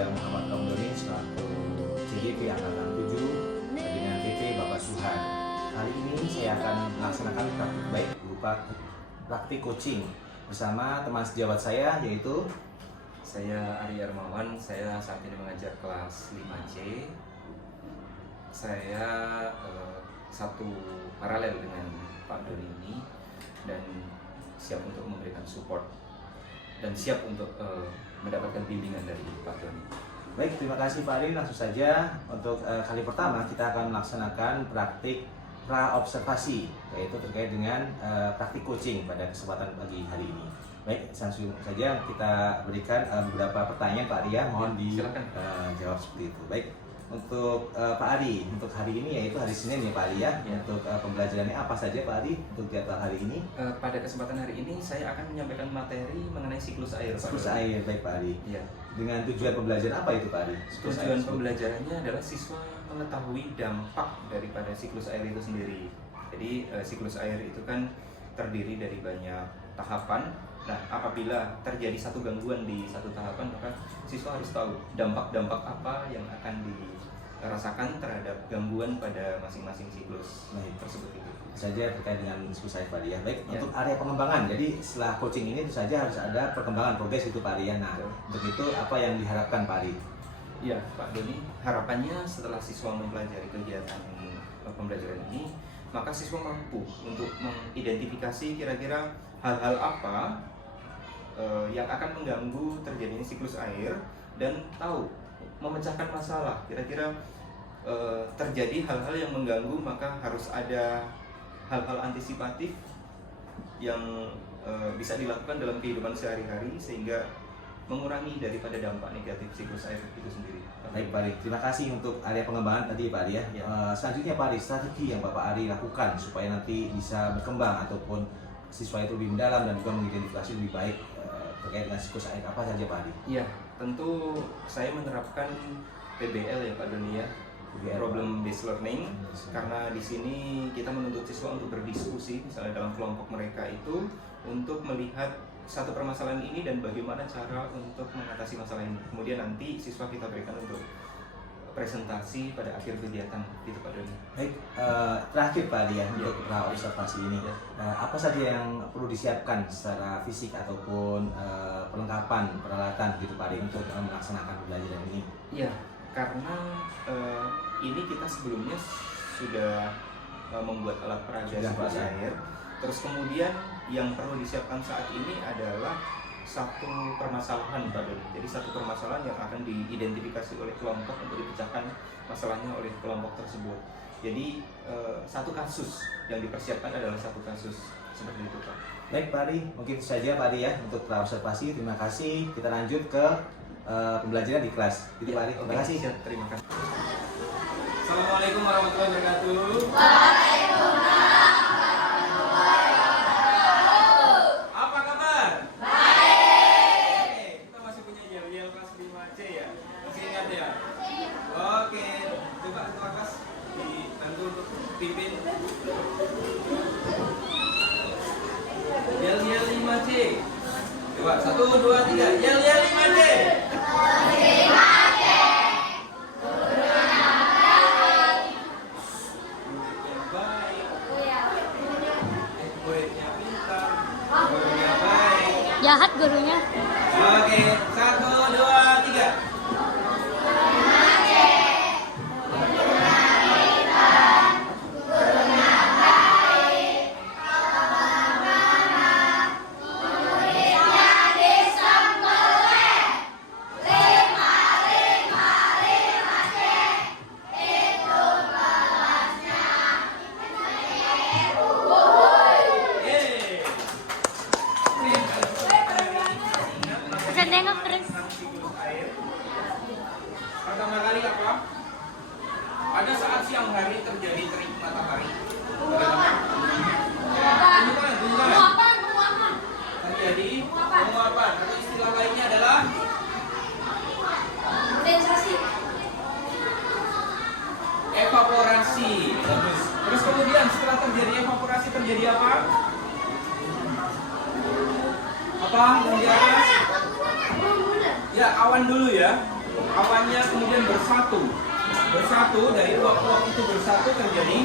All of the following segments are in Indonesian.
saya Muhammad Romdoni selaku CDP Angkatan 7 dengan PT Bapak Suhan. Kali ini saya akan melaksanakan praktik baik berupa praktik coaching bersama teman sejawat saya, yaitu saya Ari Armawan. Saya saat ini mengajar kelas 5C. Saya satu paralel dengan Pak Doni ini dan siap untuk memberikan support dan siap untuk mendapatkan bimbingan dari Pak Doni. Baik, terima kasih Pak Ari. Langsung saja untuk kali pertama kita akan melaksanakan praktik pra-observasi, yaitu terkait dengan praktik coaching pada kesempatan pagi hari ini. Baik, langsung saja kita berikan beberapa pertanyaan Pak Ari ya. Mohon dijawab seperti itu. Baik, untuk Pak Ari, untuk hari ini yaitu hari Senin ya Pak Ari ya. Untuk pembelajarannya apa saja Pak Ari untuk jadwal hari ini? Pada kesempatan hari ini saya akan menyampaikan materi mengenai siklus air. Siklus air, baik Pak Ari. Ya. Dengan tujuan pembelajaran apa itu Pak Ari? Tujuan pembelajarannya adalah siswa mengetahui dampak daripada siklus air itu sendiri. Jadi siklus air itu kan terdiri dari banyak tahapan. Nah, apabila terjadi satu gangguan di satu tahapan, maka siswa harus tahu dampak-dampak apa yang akan dirasakan terhadap gangguan pada masing-masing siklus tersebut itu. Saja terkait dengan siklus air Pak Ari ya. Baik, untuk area pengembangan. Jadi setelah coaching ini tentu saja harus ada perkembangan progres itu Pak Ari ya. Nah, untuk itu apa yang diharapkan Pak Ari? Ya, Pak Doni, harapannya setelah siswa mempelajari kegiatan pembelajaran ini, maka siswa mampu untuk mengidentifikasi kira-kira hal-hal apa yang akan mengganggu terjadinya siklus air dan tahu memecahkan masalah. Kira-kira terjadi hal-hal yang mengganggu, maka harus ada hal-hal antisipatif yang bisa dilakukan dalam kehidupan sehari-hari sehingga mengurangi daripada dampak negatif siklus air itu sendiri. Baik Pak Ari, terima kasih untuk area pengembangan tadi Pak Ari ya. Selanjutnya Pak Ari, strategi yang Bapak Ari lakukan supaya nanti bisa berkembang ataupun siswa itu lebih mendalam dan juga mengidentifikasi lebih baik terkait dengan siklus air apa saja Pak Ari? Iya, tentu saya menerapkan PBL ya Pak Doni ya, problem based learning, karena di sini kita menuntut siswa untuk berdiskusi misalnya dalam kelompok mereka itu untuk melihat satu permasalahan ini dan bagaimana cara untuk mengatasi masalah ini. Kemudian nanti siswa kita berikan untuk presentasi pada akhir kegiatan gitu Pak Doni. Baik, terakhir Pak Ari ya, untuk observasi ini, apa saja yang perlu disiapkan secara fisik ataupun perlengkapan peralatan gitu Pak Ari untuk melaksanakan pembelajaran ini? Iya, karena ini kita sebelumnya sudah membuat alat peraga siklus air. Terus kemudian yang perlu disiapkan saat ini adalah satu permasalahan Pak Doni. Jadi satu permasalahan yang akan diidentifikasi oleh kelompok untuk dipecahkan masalahnya oleh kelompok tersebut. Jadi satu kasus yang dipersiapkan adalah satu kasus seperti itu Pak. Baik Pak Ari, mungkin itu saja Pak Ari ya untuk observasi. Terima kasih. Kita lanjut ke pembelajaran di kelas. Gitu Pak Ari. Terima kasih. Terima kasih. Assalamualaikum warahmatullahi wabarakatuh. Pimpin yel 5C. Coba 1, 2, 3. Yel 5C. 5C. Muridnya pintar. Gurunya baik. Jahat gurunya. Oke, 1, 2, 3. Pertama kali apa? Pada saat siang hari terjadi terik matahari. Terjadi penguapan atau istilah lainnya adalah evaporasi. Bagus. Terus kemudian setelah terjadi evaporasi terjadi apa? Apa? Kemudian ya awan dulu ya. awannya kemudian bersatu dari uap-uap itu bersatu terjadi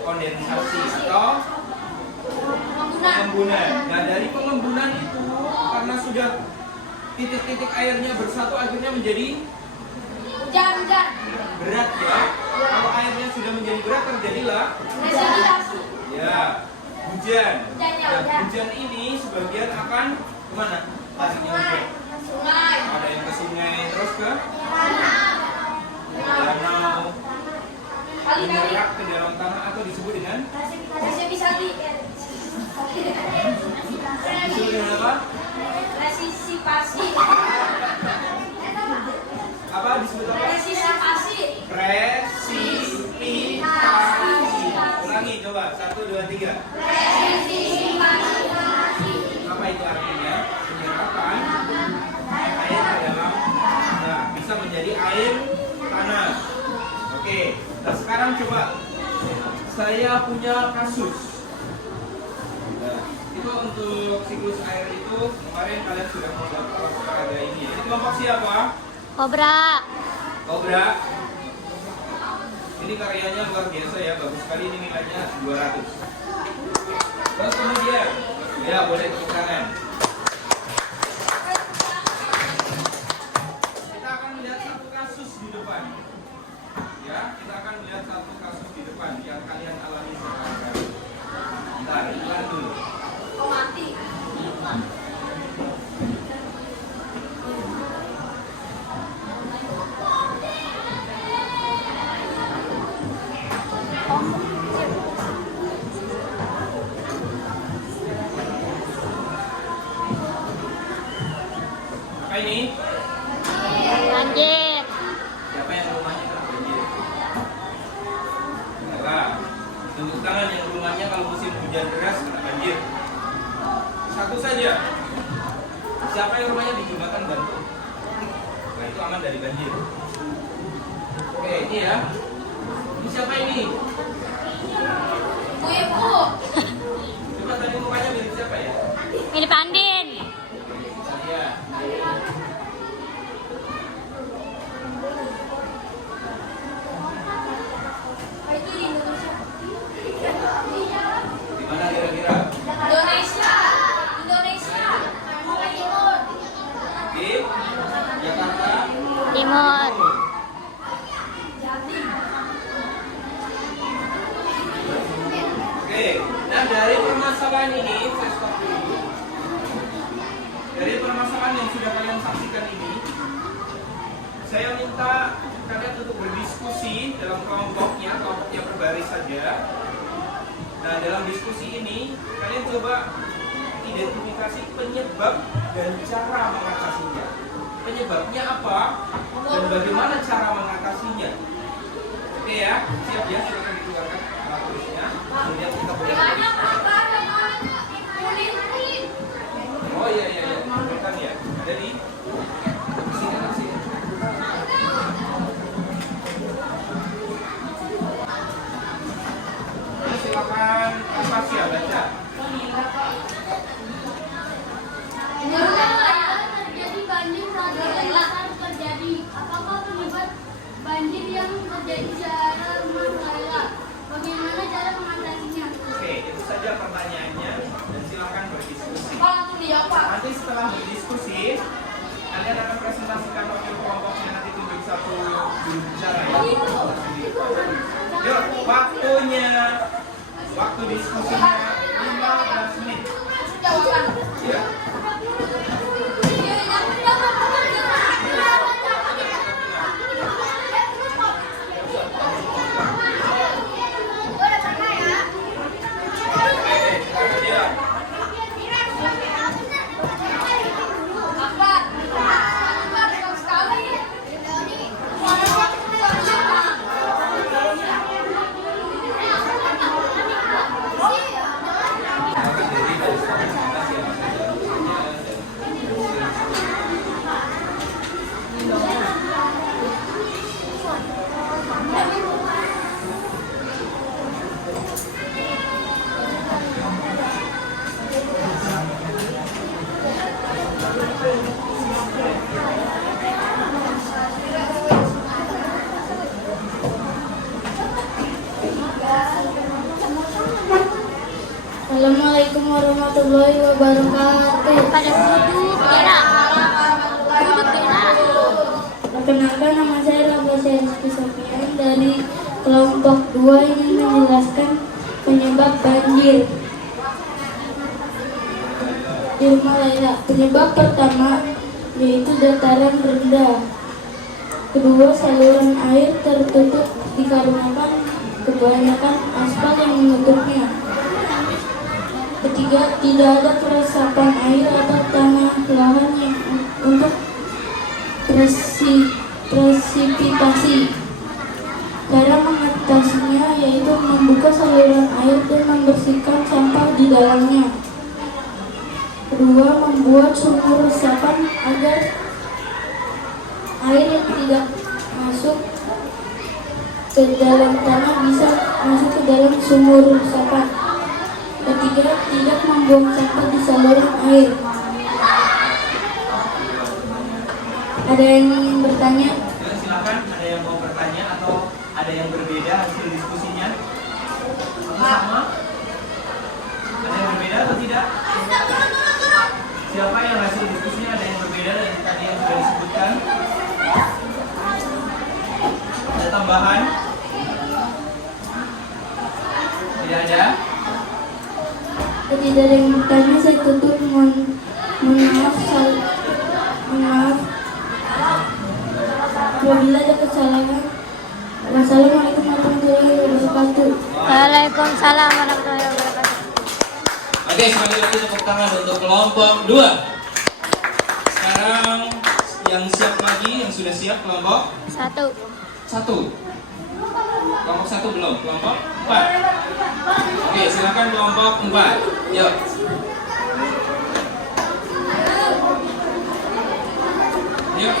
kondensasi atau pengembunan. Nah, dari pengembunan itu karena sudah titik-titik airnya bersatu akhirnya menjadi Hujan. berat ya. Kalau airnya sudah menjadi berat terjadilah Presipitasasi. ya hujan. Hujan. Dan hujan ini sebagian akan kemana? Larinya hujan. Sungai. Ada yang ke sungai terus ke danau, Kali-kali. menyerap ke dalam tanah atau disebut dengan Presipitasasi. disebut dengan apa? Presisipasi. Apa disebut apa? Presisipasi. Presipitasi. Ulangi coba 1, 2, 3. Presisipasi. Apa itu artinya? Penyerapan air ke dalam tanah bisa menjadi air tanah. Oke, nah sekarang coba saya punya kasus. Nah, itu untuk siklus air itu kemarin kalian sudah mendapatkan ada ini. Ini kelompok siapa? Kobra. Kobra. Ini karyanya luar biasa ya, bagus sekali, ini nilainya 200. Terus kemudian, ya boleh tepuk tangan. Kita akan melihat satu kasus di depan. Ya, kita akan melihat satu kasus di depan yang kalian alami sekarang. Bentar, iklan dulu. Oh, mati. Apa ini? Banjir. Siapa yang rumahnya kena banjir? Enggak. Tunjuk tangan yang rumahnya kalau musim hujan deras kena banjir. Satu saja. Siapa yang rumahnya di jembatan gantung? Nah, itu aman dari banjir. Oke, ini ya. Ini siapa ini? Ibu. Coba tadi rumahnya milik siapa ya? Ini Pandin. Saya. Itu di Indonesia. Di mana kira-kira? Indonesia. Timur. Di Jakarta Timur. Jatim. Oke, nah dari permasalahan ini, saya stop dulu. Dari permasalahan yang sudah kalian saksikan ini, saya minta kalian untuk berdiskusi dalam kelompoknya berbaris saja. Nah, dalam diskusi ini, kalian coba identifikasi penyebab dan cara mengatasinya. Penyebabnya apa dan bagaimana cara mengatasinya. Oke ya, siap ya, silakan dikeluarkan alat tulisnya. Kemudian kita boleh oh iya, bukan ya. Jadi sini. Silakan Mas ya baca. Terjadi banjir saat terjadi. Apakah penyebab banjir yang terjadi secara rumah-rumah? Bagaimana cara mengatasinya? Oke, itu saja pertanyaannya dan silakan berdiskusi. Pak, langsung dijawab. Nanti setelah berdiskusi, kalian akan presentasikan wakil kelompoknya, nanti tunjuk satu juru bicara ya. Yuk, waktunya. Waktu diskusinya 15 menit. Jawaban. Ya. warahmatullahi wabarakatuh. Pada duduk, Bella. Duduk, Bella. Perkenalkan, nama saya Rafael Rizky Sofian dari kelompok 2 ingin menjelaskan penyebab banjir di rumah Laila. Penyebab pertama yaitu dataran rendah. Kedua, saluran air tertutup dikarenakan kebanyakan aspal yang menutupnya. Ketiga, tidak ada peresapan air atau tanah lahan yang untuk presipitasi. Cara mengatasinya yaitu membuka saluran air dan membersihkan sampah di dalamnya. Kedua, membuat sumur resapan agar air yang tidak masuk ke dalam tanah bisa masuk ke dalam sumur resapan. Ketiga, tidak membuang sampah di saluran air. Ada yang ingin bertanya? Ya, silakan, ada yang mau bertanya atau ada yang berbeda hasil diskusinya? Sama? Ada yang berbeda atau tidak? Siapa yang hasil diskusinya ada yang berbeda dari tadi yang sudah disebutkan? Ada tambahan? Tidak ada? Tidak ada yang bertanya, saya tutup. Mohon maaf apabila ada kesalahan. Wassalamualaikum warahmatullahi wabarakatuh. Waalaikumsalam warahmatullahi wabarakatuh. Oke, sekali lagi tepuk tangan untuk kelompok 2. Sekarang yang siap lagi, yang sudah siap kelompok 1. 1. Kelompok 1 belum, kelompok 4. Oke, silakan kelompok 4. Yuk. Yuk.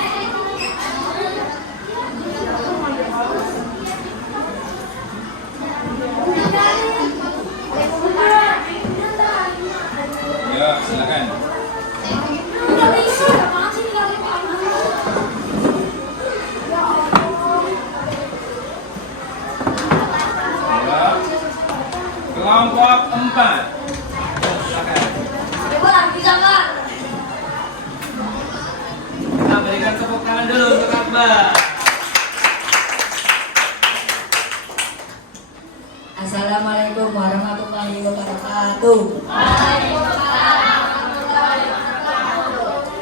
Yuk, silakan. Kelompok 4. Silakan. Kita berikan tepuk tangan dulu untuk Akbar. Assalamualaikum warahmatullahi wabarakatuh.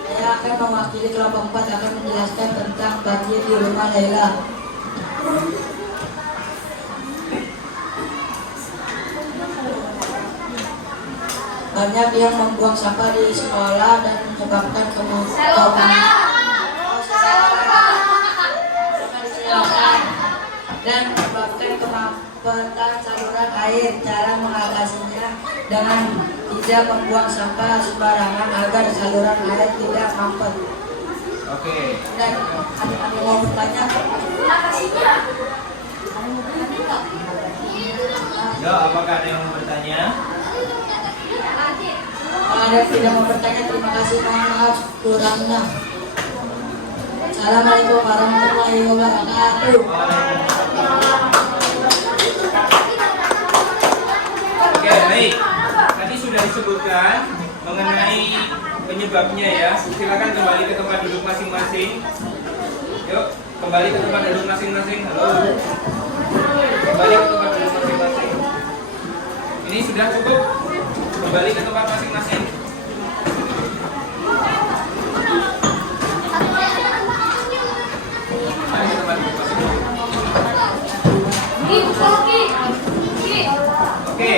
Saya akan mewakili kelompok 4 akan menjelaskan tentang banjir di rumah Laila. Banyak yang membuang sampah di sekolah dan menyebabkan kemacetan saluran air. Cara mengatasinya dengan tidak membuang sampah sembarangan agar saluran air tidak mampet. Oke. Dan ada yang mau bertanya? Ya, apakah ada yang mau bertanya? Kalau ada yang tidak mau bertanya, terima kasih. Mohon maaf kurangnya. Assalamualaikum warahmatullahi wabarakatuh. Oke, baik. Tadi sudah disebutkan mengenai penyebabnya ya. Silakan kembali ke tempat duduk masing-masing. Yuk, kembali ke tempat duduk masing-masing. Halo. Kembali ke tempat duduk masing-masing. Ini sudah cukup. Kembali ke tempat masing-masing. Kembali ke tempat duduk masing-masing. Oke.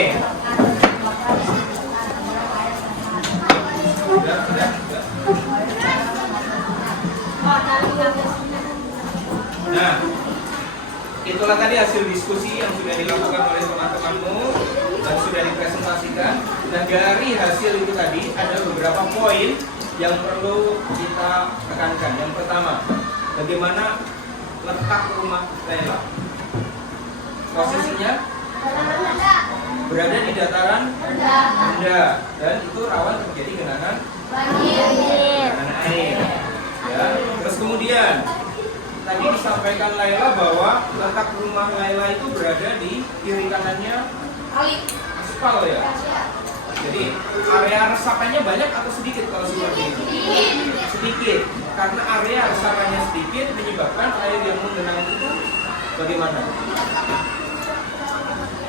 Nah, itulah tadi hasil diskusi yang sudah dilakukan oleh teman-temanmu dan sudah dipresentasikan. Dan dari hasil itu tadi ada beberapa poin yang perlu kita tekankan. Yang pertama, bagaimana letak rumah Laila? Posisinya berada di dataran rendah dan itu rawan terjadi genangan air. Ya. Terus kemudian tadi disampaikan Laila bahwa letak rumah Laila itu berada di kiri kanannya aspal ya. Jadi area resapannya banyak atau sedikit kalau seperti ini? Sedikit. Karena area resapannya sedikit menyebabkan air yang menggenang itu bagaimana?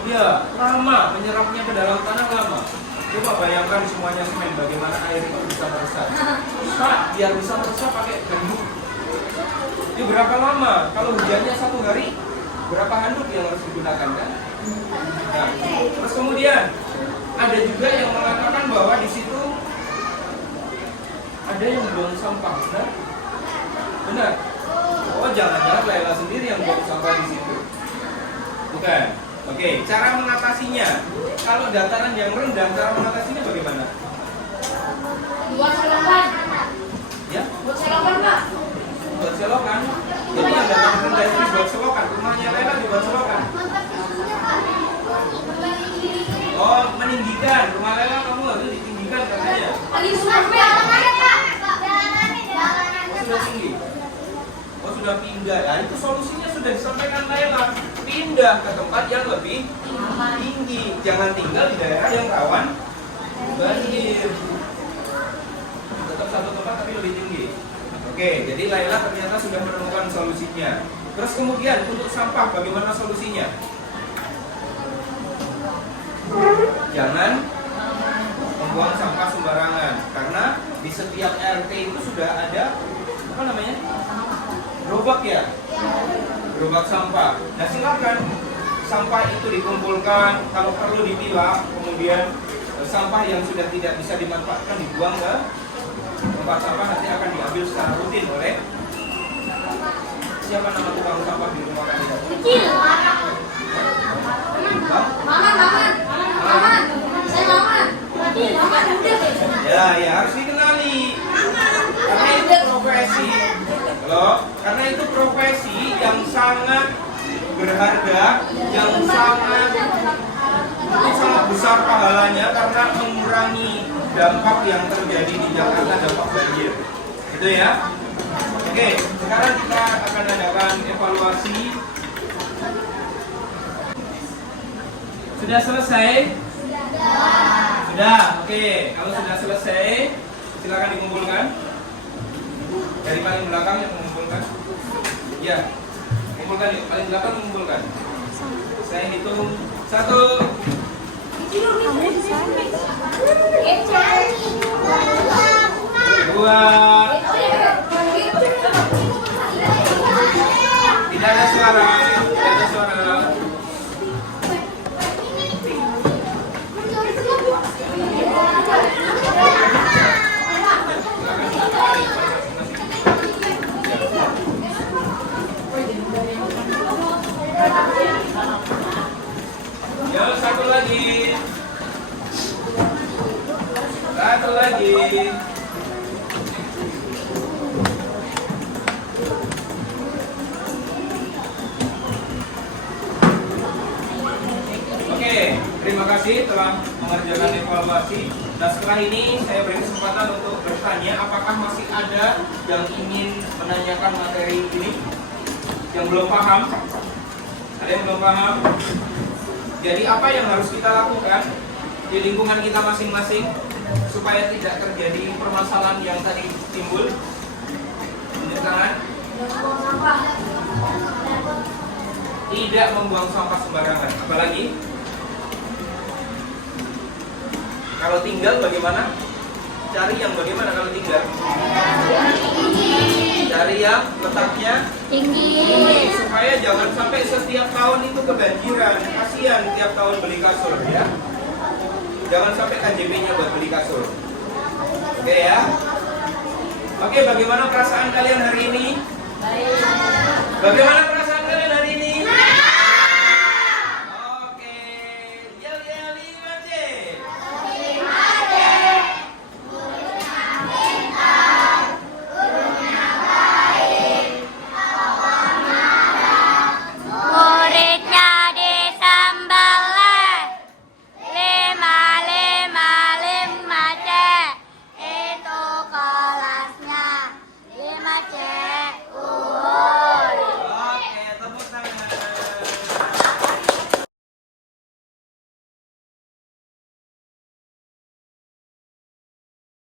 Ya, lama menyerapnya ke dalam tanah lama. Coba bayangkan semuanya semen, bagaimana air itu bisa meresap. Pak, biar bisa meresap pakai handuk. Ini berapa lama? Kalau hujannya 1 hari, berapa handuk yang harus digunakan kan? Nah, terus kemudian ada juga yang mengatakan bahwa di situ ada yang buang sampah, benar? Benar. Oh, jangan-jangan Laila sendiri yang buang sampah di situ. Bukan. Oke, cara mengatasinya. Kalau dataran yang rendah, cara mengatasinya bagaimana? Buat selokan. Ya, Buat selokan, Pak. buat selokan. Jadi yang dataran rendah itu buat selokan. Rumahnya Laila dibuat selokan. Oh, meninggikan. Rumah Laila kamu harus ditinggikan katanya. Lagi survei namanya, Pak. Oh, sudah tinggi. Oh, sudah pindah. Nah, itu solusinya sudah disampaikan Laila. Pindah ke tempat yang lebih tinggi. Jangan tinggal di daerah yang rawan banjir. Tetap satu tempat tapi lebih tinggi. Oke, jadi Laila ternyata sudah menemukan solusinya. Terus kemudian untuk sampah bagaimana solusinya? Jangan membuang sampah sembarangan karena di setiap RT itu sudah ada apa namanya? Gerobak ya? Gerobak sampah. Nah, silakan sampah itu dikumpulkan, kalau perlu dipilah, kemudian sampah yang sudah tidak bisa dimanfaatkan dibuang ke tempat sampah, nanti akan diambil secara rutin oleh siapa nama tukang sampah di rumah kalian? Kecil. Maman. Saya Maman. Maman udah. Ya, harus dikenali. Karena itu profesi. Loh, karena itu profesi yang sangat berharga, yang sangat besar pahalanya karena mengurangi dampak yang terjadi di Jakarta, dampak banjir. Itu ya. Oke, sekarang kita akan adakan evaluasi. Sudah selesai? Sudah. Oke, kalau sudah selesai, silakan dikumpulkan. Dari paling belakang yang mengumpulkan. Ya, kumpulkan yuk. Paling belakang mengumpulkan. Saya hitung 1. 2. Tidak ada suara. Ya, satu lagi. Oke, terima kasih telah mengerjakan evaluasi. Nah, setelah ini saya beri kesempatan untuk bertanya, apakah masih ada yang ingin menanyakan materi ini yang belum paham? Ada yang belum paham? Jadi apa yang harus kita lakukan di lingkungan kita masing-masing supaya tidak terjadi permasalahan yang tadi timbul? Tunjuk tangan. Tidak membuang sampah sembarangan. Apalagi kalau tinggal bagaimana? Cari yang bagaimana kalau tinggal? Cari yang letaknya tinggi supaya jangan sampai setiap tahun itu kebanjiran. Kasihan tiap tahun beli kasur ya. Jangan sampai KJP-nya buat beli kasur. Oke ya. Oke, bagaimana perasaan kalian hari ini? Bagaimana